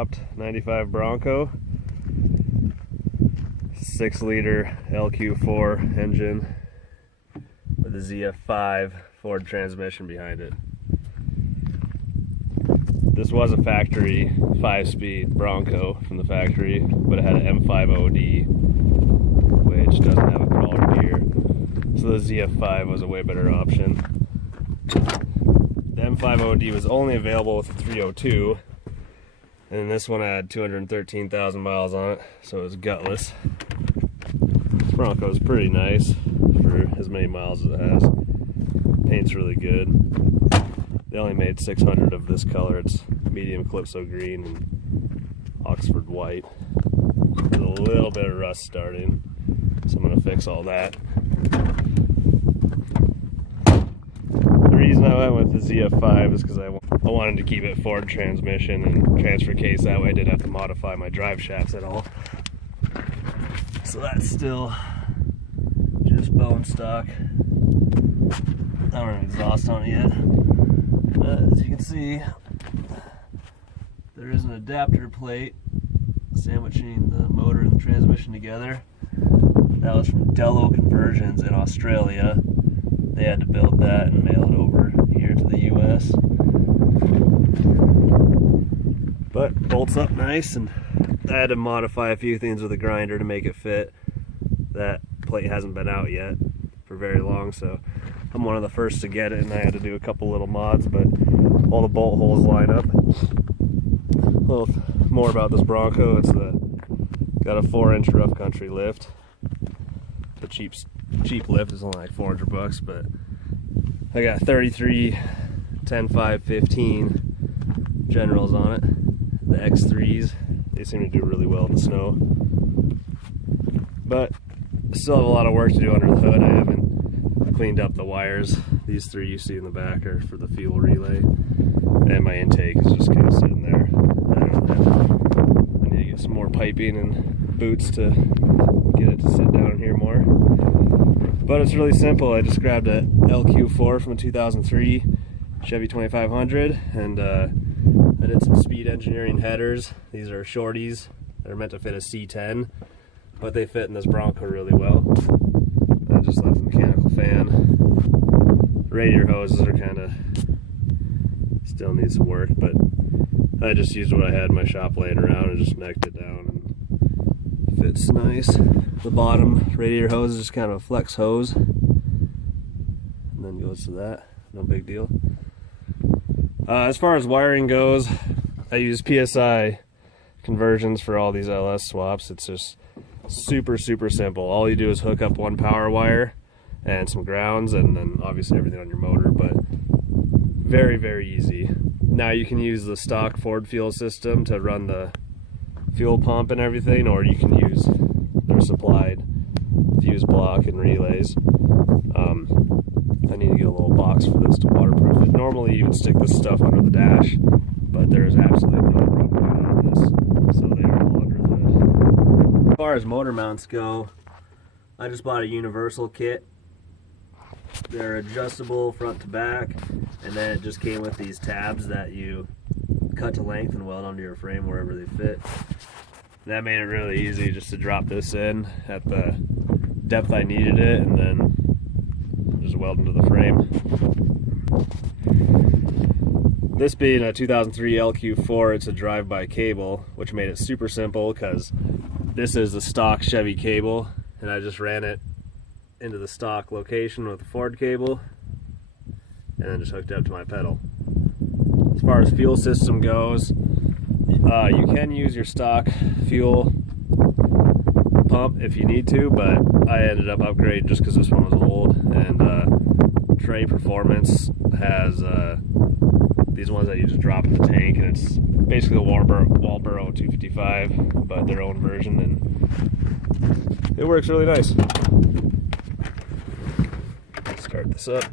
swapped 95 Bronco, 6-liter LQ4 engine with a ZF-5 Ford transmission behind it. This was a factory 5-speed Bronco from the factory, but it had an M5OD, which doesn't have a crawler gear, so the ZF-5 was a way better option. The M5OD was only available with the 302, and this one had 213,000 miles on it, so it was gutless. This Bronco is pretty nice for as many miles as it has. Paint's really good. They only made 600 of this color. It's medium Calypso green and Oxford white. There's a little bit of rust starting, so I'm gonna fix all that. The reason I went with the ZF-5 is because I wanted to keep it Ford transmission and transfer case, that way I didn't have to modify my drive shafts at all. So that's still just bone stock. I don't have exhaust on it yet. But as you can see, there is an adapter plate sandwiching the motor and the transmission together. That was from Dello Conversions in Australia. They had to build that and mail it over here to the US. But bolts up nice, and I had to modify a few things with the grinder to make it fit. That plate hasn't been out yet for very long, so I'm one of the first to get it, and I had to do a couple little mods, but all the bolt holes line up. A little more about this Bronco. It's got a 4-inch rough country lift. The cheap lift is only like 400 bucks, but I got 33 10 5 15 generals on it. The X3s, they seem to do really well in the snow. But I still have a lot of work to do under the hood. I haven't cleaned up the wires. These 3 you see in the back are for the fuel relay, and my intake is just kind of sitting there. I need to get some more piping and boots to get it to sit down in here more. But it's really simple. I just grabbed a LQ4 from a 2003 Chevy 2500, and I did some speed engineering headers. These are shorties. They're meant to fit a C10, but they fit in this Bronco really well. I just left the mechanical fan. Radiator hoses are kind of still need some work, but I just used what I had in my shop laying around and just necked it down, and fits nice. The bottom radiator hose is just kind of a flex hose, and then goes to that. No big deal. As far as wiring goes, I use PSI conversions for all these LS swaps. It's just super simple. All you do is hook up one power wire and some grounds, and then obviously everything on your motor, but very easy. Now you can use the stock Ford fuel system to run the fuel pump and everything, or you can use their supplied fuse block and relays. I need to get a little box for this to waterproof it. Normally you would stick this stuff under the dash, but there is absolutely no room on this, so they are all under the hood. As far as motor mounts go, I just bought a universal kit. They're adjustable front to back, and then it just came with these tabs that you cut to length and weld onto your frame wherever they fit. That made it really easy just to drop this in at the depth I needed it, and then just weld into the frame. This being a 2003 LQ4, it's a drive-by cable, which made it super simple because this is the stock Chevy cable, and I just ran it into the stock location with the Ford cable, and then just hooked it up to my pedal. As far as fuel system goes, you can use your stock fuel pump if you need to, but I ended up upgrading just because this one was old, and Trey Performance has these ones that you just drop in the tank, and it's basically a Walboro 255, but their own version, and it works really nice. Start this up.